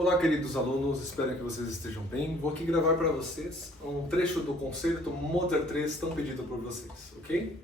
Olá, queridos alunos, espero que vocês estejam bem. Vou aqui gravar para vocês um trecho do concerto Mozart 3 tão pedido por vocês, ok?